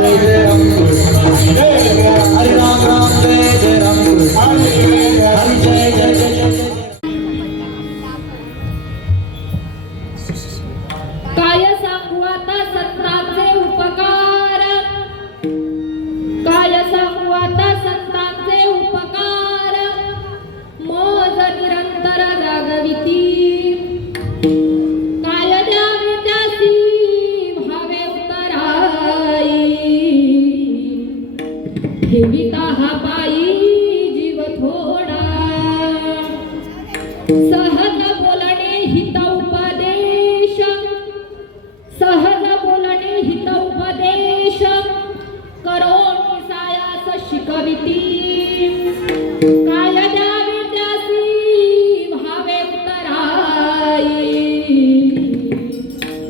जय जय राम कृष्ण हरे राम राम जय जय राम कृष्ण हरे जय जय जय जय काय सांगू आता संतांचे उपकार, काय सांगू आता संतांचे उपकार, मोज निरंतर जागविती, काय द्यावे त्यासी भावे उतराई, ठेविता हा पायी जीव थोडा, सहज बोलणे हित उपदेश, सहज बोलणे हित उपदेश, करोनी सायास शिकविती, काय द्यावे त्यासी भावे उतराई,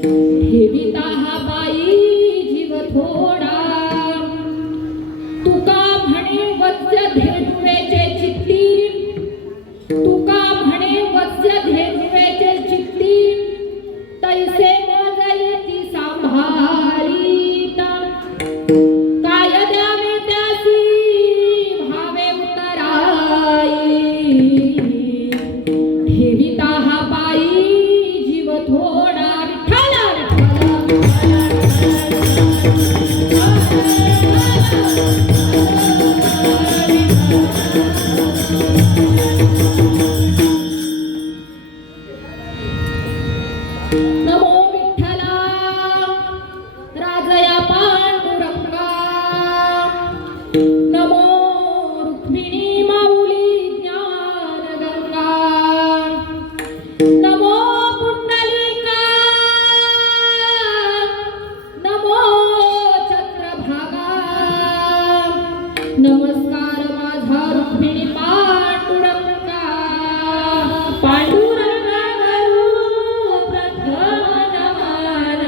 ठेविता हा पायी जीव थोडा, तुका म्हणे वत्स धेनुवेचे चित्ती, तुका म्हणे वत्स धेनुवेचे चित्ती, तैसे मज येती सांभाळीता, काय द्यावे त्यासी भावे उतराई, ठेविता हा पायी जीव थोडा, नमो विठ्ठला राजया पांडुरंगा, नमो रुक्मिणी माऊली ज्ञानगंगा, नमो पुंडलिका, नमो चंद्रभागा, नमस्कार माझा रुक्मिणी पांडुरंगा, पांडुरंगा करू प्रथम नमन,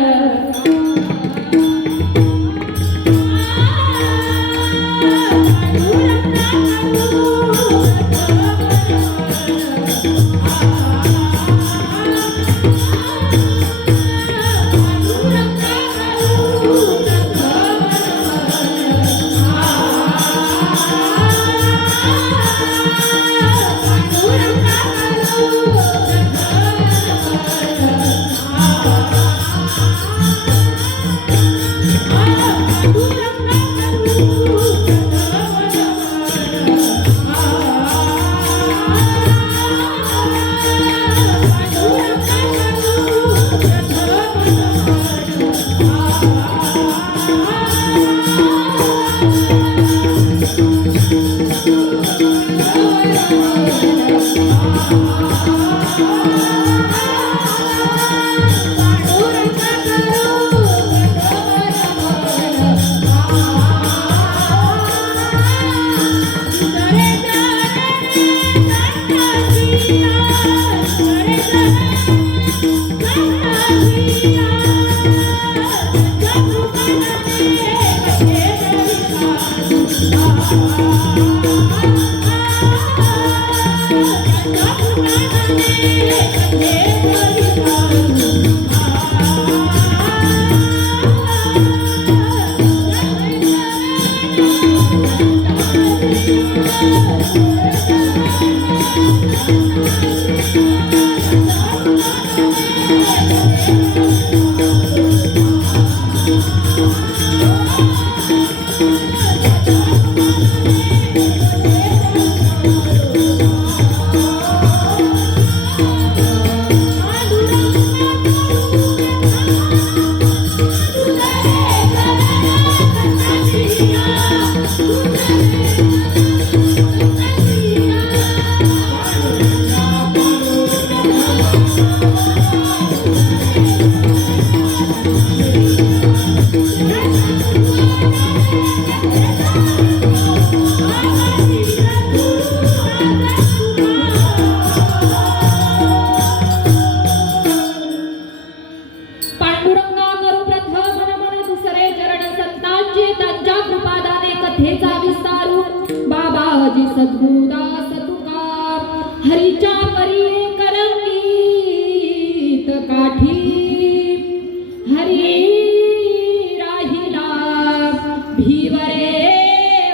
भिवरे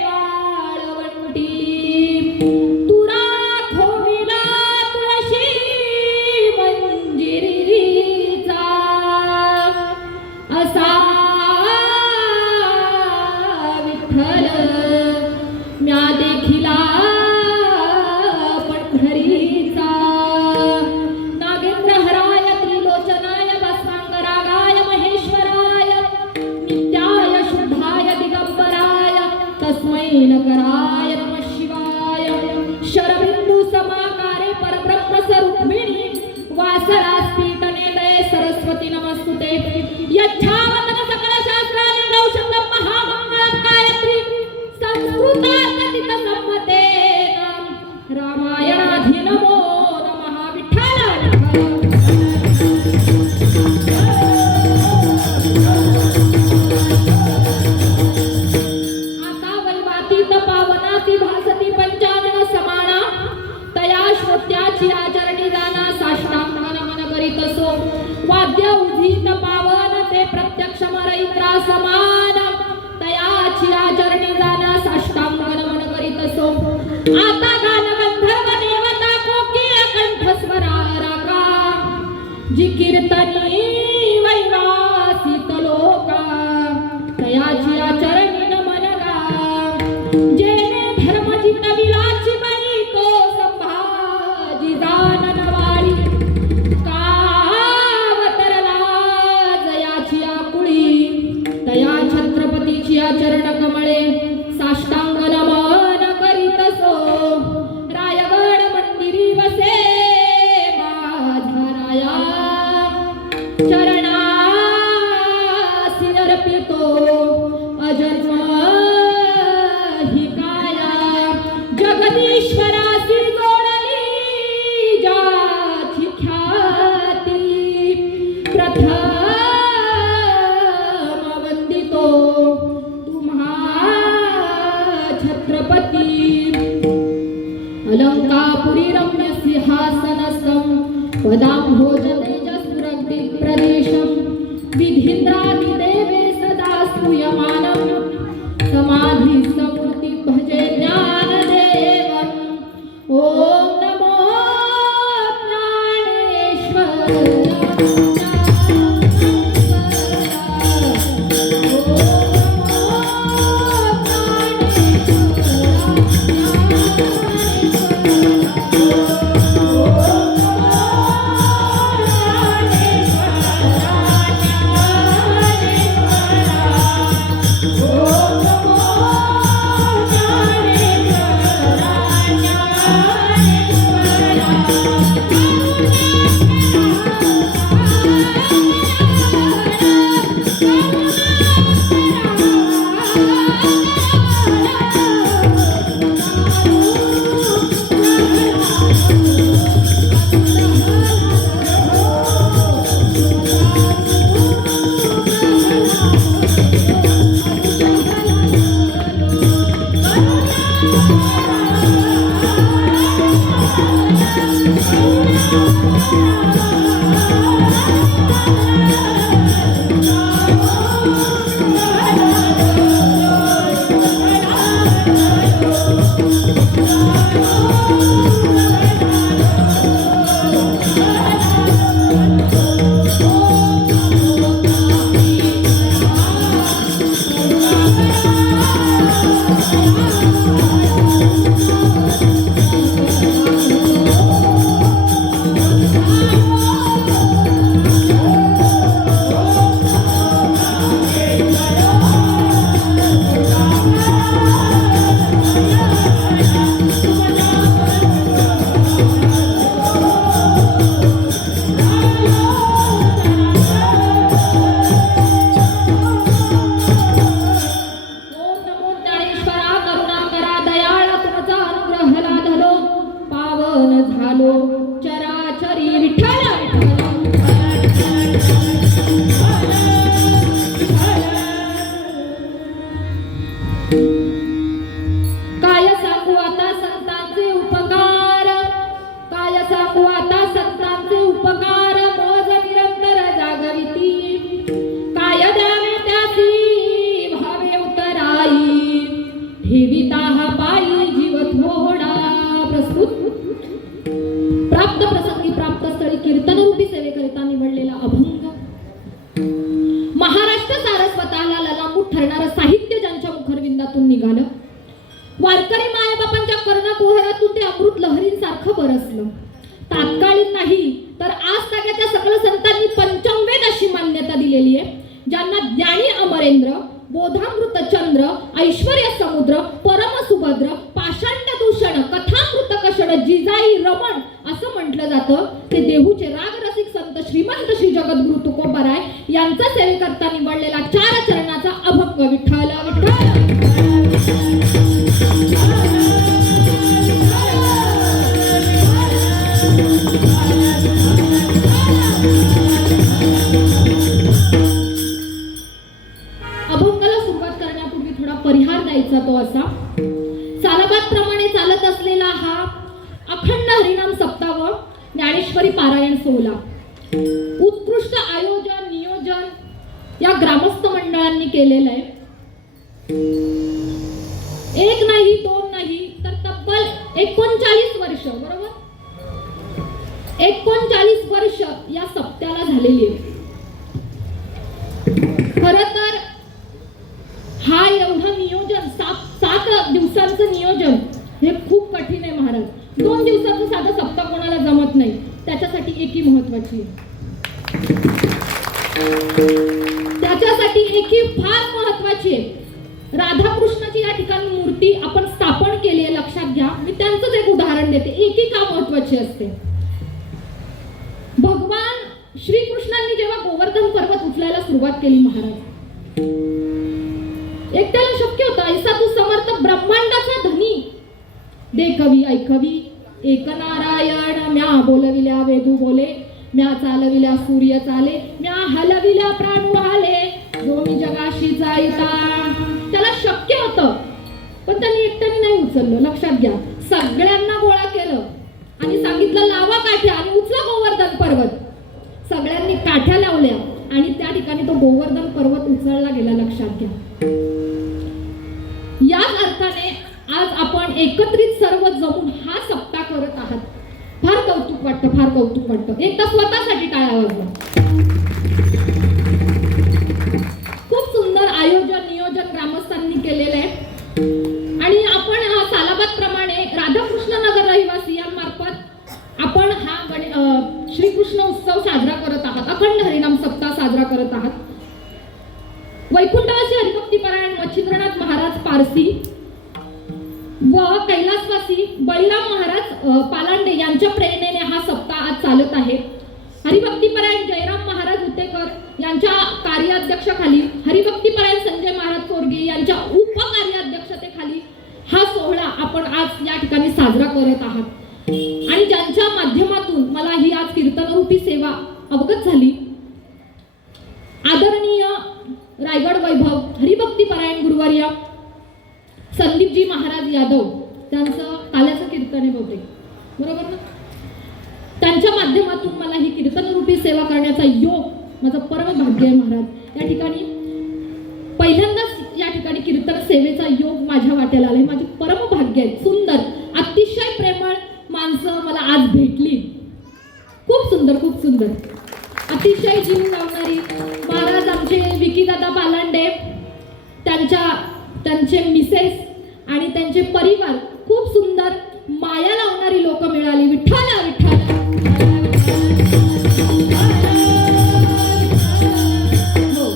वाळवंटी तुरा खोविला तुळशी मंजिरीचा असा विठ्ठल म्या देखिला पंढरीचा नागेंद्र हराय त्रिलोचनाय भस्मांगरागाय महेश्वराय नित्याय शुद्धाय दिगंबराय तस्मै नकराय नमः शिवाय शरबिंदु समाकारे परब्रह्म स्वरूपिणी वासरास्फीटनेदये सरस्वती नमस्तुते यच्छावतक सकल शास्त्राणि नौषधं महामंगलं गायत्री संस्कृतार्थित सम्मतेन रामायणाधि नमो नमः विठ्ठल आता वैवातीत पावनाती भासती पंचानन समाना तया श्रोत्याची आचरणी जाना साष्टांग नमन करीत असो वाद्य उधीत पावन ते प्रत्यक्ष मरईत्रा समान तयाची आचरणी जाना साष्टांग नमन करीत असो आता गान गंधर्व देवता कोकिळ कंठस्वरा रागा जी कीर्तनी वैवासित लोका तयाची आचरणी नमन गा जेने धर्म जितविलाची बळी तो संभाजी जाननवाळी कावतरला जयाची आकुळी तया छत्रपतीची आचरण कमळे साष्टांग नमन करीत असो रायगड मंदिरी वसे माझा राया चरणासी अर्पितो अजन्म ही काया जगदीश्वरासी जोडली जाची ख्याती प्रथम वंदितो तुम्हा छत्रपती अलंकापुरी रम्य सिंहासनस्थं पदाम्भोज तेजस्फुरग्दि प्रदेशं विधीन्द्रादिदेवे सदा स्तूयमानं समाधिस्थमूर्ति भजे ज्ञानदेवम् ॐ नमो ठेविता हा पायी जीव थोडा. प्रस्तुत प्राप्त प्रसंगी प्राप्त स्थळी कीर्तनरूपी सेवेकरिता निवडलेला अभंग. महाराष्ट्र सारस्वताला ललामूट ठरणारं साहित्य ज्यांच्या मुखरविंदातून निघालं, वारकरी मायबापांच्या कर्णकुहरातून ते अमृत लहरींसारखं बरसलं. तात्कालीन नाही तर आज ताग्याच्या सकल संतांनी पंचमवेद अशी मान्यता दिलेली आहे, ज्यांना ज्ञानी अमरेंद्र, बोधामृत चंद्र, ऐश्वर्य समुद्र, परम सुभद्र, पाषांड दूषण, कथामृत कषण, जिजाई रमण असं म्हटलं जातं. ते देहूचे रागरसिक संत श्रीमंत श्री जगद्गुरु तुकोबराय यांचा सेवेकरता निवडलेला 4 चरणाचा अभंग. विठ्ठल विठ्ठल. अभंगाला सुरुवात करण्यापूर्वी थोडा परिहार द्यायचा तो असा. सालाबादप्रमाणे चालत असलेला हा अखंड हरिनाम सप्ताह ज्ञानेश्वरी पारायण सोहळा उत्कृष्ट आयोजन नियोजन या ग्रामस्थ मंडळांनी केलेलं आहे. 1 नाही 2 नाही तर तब्बल 39 वर्ष, बरोबर 39 वर्ष या सप्त्याला झालेली आहे. खरं तर हा एवढं नियोजन 7 दिवसांचं नियोजन हे खूप कठीण आहे महाराज. 2 दिवसाचं साधं सप्ताह कोणाला जमत नाही. त्याच्यासाठी एकी महत्वाची आहे. त्याच्यासाठी एकी फार महत्वाची आहे. राधाकृष्णाची या ठिकाणी मूर्ती आपण स्थापन केली आहे, लक्षात घ्या. मी त्यांचंच एक उदाहरण देते. एकी का महत्वाची असते. भगवान श्रीकृष्णांनी जेव्हा गोवर्धन पर्वत उचलायला सुरुवात केली महाराज, एकट्याला शक्य होतं. ऐसा तू समर्थ ब्रह्मांडाचा धनी, देखवी ऐकवी एक नारायण, म्या बोलविल्या वेदू बोले, म्या चालविल्या सूर्य चाले, म्या हलविल्या प्राणू हाले, जो मी जगाशी जाईता. त्याला शक्य होतं पण त्यांनी एकट्याने नाही उचललं. लक्षात घ्या. सगळ्यांना गोळा केलं आणि सांगितलं लावा काठ्या आणि उचला गोवर्धन पर्वत. सगळ्यांनी काठ्या लावल्या आणि त्या ठिकाणी तो गोवर्धन पर्वत उचलला गेला. लक्षात घ्या. याच अर्थाने आज आपण एकत्रित सर्व जमून हा सप्ताह करत आहात. फार कौतुक वाटतं, फार कौतुक वाटतं. एकदा स्वतःसाठी टाळ्या वाजवा. खूप सुंदर आयोजन नियोजन ग्रामस्थांनी केलेलं आहे. आणि आपण सालाबाद प्रमाणे राधाकृष्ण नगर रहिवासी यांमार्फत आपण हा श्रीकृष्ण उत्सव साजरा करत आहात. अखंड हरिनाम सप्ताह साजरा करत आहात. वैकुंठवासी हरिभक्तीपरायण मच्छिंद्रनाथ महाराज पारसी व कैलासवासी बळीराम महाराज पालांडे यांच्या प्रेरणेने हा सप्ताह आज चालत आहे. हरिभक्तीपरायण जयराम महाराज उतेकर यांच्या कार्याध्यक्षाखाली, हरिभक्तीपरायण संजय महाराज चोरगे यांच्या उपकार्याध्यक्षतेखाली हा सोहळा आपण आज या ठिकाणी साजरा करत आहात. आणि ज्यांच्या माध्यमातून मला ही आज कीर्तनरूपी सेवा अवगत झाली, आदरणीय रायगड वैभव हरिभक्तीपरायण गुरुवर्य संदीपजी महाराज यादव, त्यांचं काल्याचं कीर्तन आहे बहुतेक, बरोबर ना. त्यांच्या माध्यमातून मला ही कीर्तनरूपी सेवा करण्याचा योग, माझं परम भाग्य आहे महाराज. या ठिकाणी पहिल्यांदाच या ठिकाणी कीर्तन सेवेचा योग माझ्या वाट्याला आलाय. माझे परम भाग्य आहे. सुंदर, अतिशय प्रेमळ माणसं मला आज भेटली. खूप सुंदर, खूप सुंदर, अतिशय जीव लावणारी महाराज आमचे विकीदादा पालांडे, त्यांचे मिसेस आणि त्यांचे परिवार, खूप सुंदर माया लावणारी लोक मिळाली. विठ्ठल विठ्ठल. हो.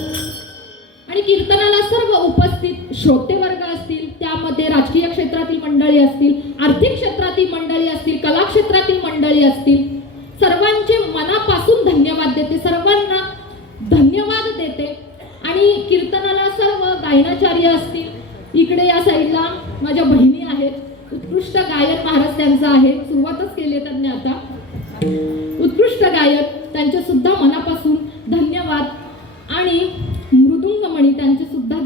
आणि कीर्तनाला सर्व उपस्थित श्रोते वर्ग असतील, त्यामध्ये राजकीय क्षेत्रातील मंडळी असतील, आर्थिक क्षेत्रातील मंडळी असतील, कला क्षेत्रातील मंडळी असतील, सर्वांचे मनापासून धन्यवाद देते. सर्वांना धन्यवाद देते. आणि कीर्तनाला सर्व गायनाचार्य असतील, इकडे या साईडला माझ्या बहिणी आहेत, उत्कृष्ट गायक महाराज त्यांचा आहे, सुरुवातच केली आहे त्यांनी आता. उत्कृष्ट गायक, त्यांचे सुद्धा मनापासून धन्यवाद. आणि मृदुंगमणी, त्यांचे सुद्धा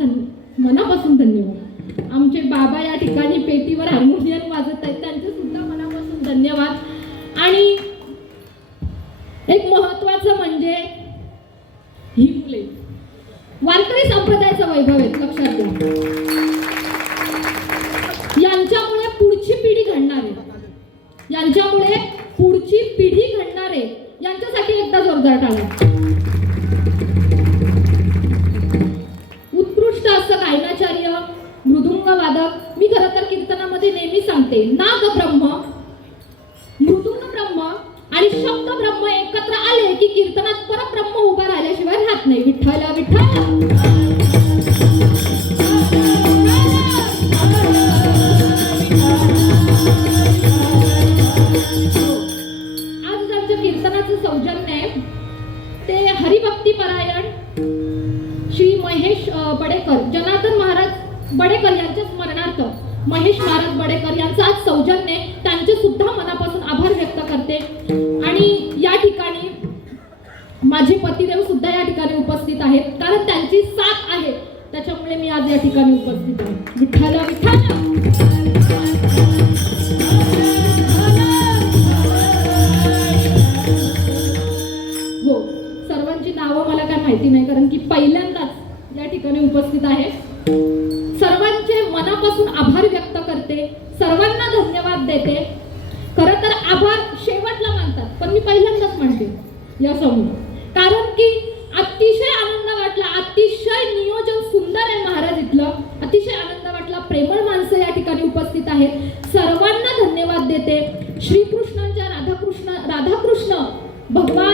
मनापासून धन्यवाद. आमचे बाबा या ठिकाणी पेटीवर हार्मोनियम वाजत आहेत, त्यांचे सुद्धा मनापासून धन्यवाद. आणि एक महत्वाचं म्हणजे ही मुले वारकरी संप्रदायाचा वैभव आहे. लक्षात घ्या. करते. नाग ब्रह्म, मृदुंग ब्रह्म आणि शब्द ब्रह्म एकत्र आले की कीर्तनात परब्रह्म उभा राहिल्याशिवाय राहत नाही. विठ्ठल विठ्ठल. आज आमच्या कीर्तनाचं सौजन्य आहे ते हरिभक्ती परायण श्री महेश बडेकर, जनार्दन महाराज बडेकर यांच्या स्मरणार्थ महेश महाराज बडेकर यांचं आज सौजन्य आहे. त्यांचे सुद्धा मनापासून आभार व्यक्त करते. आणि या ठिकाणी माझे पतिदेव सुद्धा या ठिकाणी उपस्थित आहेत, कारण त्यांची साथ आहे त्याच्यामुळे मी आज या ठिकाणी उपस्थित आहे. विठ्ठल विठ्ठल. हो, सर्वांची नावं मला काय माहिती नाही, कारण की पहिल्यांदाच या ठिकाणी उपस्थित आहे. सर्वांचे मनापासून आभार व्यक्त करते, सर्वांना धन्यवाद देते. खरं तर आभार शेवटला मानतात, पण मी पहिल्यांदाच मानते या समोर, कारण की अतिशय आनंद वाटला. अतिशय नियोजन सुंदर आहे महाराज इथलं. अतिशय आनंद वाटला. प्रेमळ माणसं या ठिकाणी उपस्थित आहेत. सर्वांना धन्यवाद देते. श्रीकृष्णांच्या राधाकृष्ण भगवान